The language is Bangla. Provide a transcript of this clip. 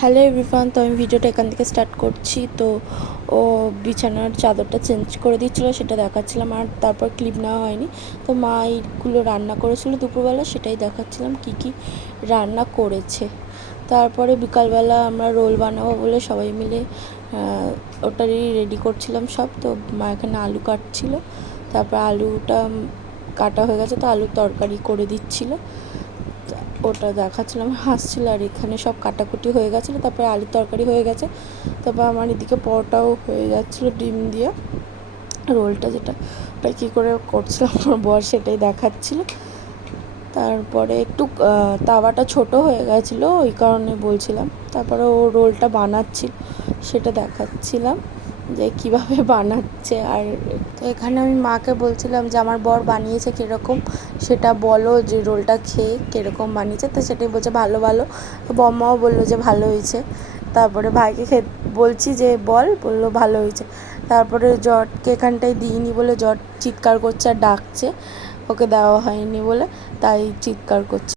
হ্যালো এভরিওয়ান, তো আমি ভিডিওটা এখান থেকে স্টার্ট করছি। তো ও বিছানার চাদরটা চেঞ্জ করে দিচ্ছিলো, সেটা দেখাচ্ছিলাম। আর তারপর ক্লিপ নেওয়া হয়নি। তো মা এইগুলো রান্না করেছিল দুপুরবেলা, সেটাই দেখাচ্ছিলাম কি কি রান্না করেছে। তারপরে বিকালবেলা আমরা রোল বানাবো বলে সবাই মিলে ওটারই রেডি করছিলাম সব। তো মা এখানে আলু কাটছিল, তারপর আলুটা কাটা হয়ে গেছে, তো আলুর তরকারি করে দিচ্ছিলো, ওটা দেখাচ্ছিলাম, হাসছিল। আর এখানে সব কাটাকুটি হয়ে গেছিলো, তারপরে আলুর তরকারি হয়ে গেছে। তারপর আমার এদিকে পরোটাও হয়ে যাচ্ছিলো ডিম দিয়ে। রোলটা যেটা কী করে করছিলাম আমার বর সেটাই দেখাচ্ছিলো। তারপরে একটু তাওয়াটা ছোট হয়ে গেছিলো, ওই কারণে বলছিলাম। তারপরে ও রোলটা বানাচ্ছিল, সেটা দেখাচ্ছিলাম যে কীভাবে বানাচ্ছে। আর তো এখানে আমি মাকে বলছিলাম যে আমার বর বানিয়েছে কীরকম, সেটা বলো, যে রোলটা খেয়ে কীরকম বানিয়েছে। তো সেটাই বলছে ভালো ভালো। তো বম্মাও বললো যে ভালো হয়েছে। তারপরে ভাইকে বলছি যে বললো ভালো হয়েছে। তারপরে জটকে এখানটায় দিইনি বলে জট চিৎকার করছে আর ডাকছে, ওকে দেওয়া হয়নি বলে, তাই চিৎকার করছে।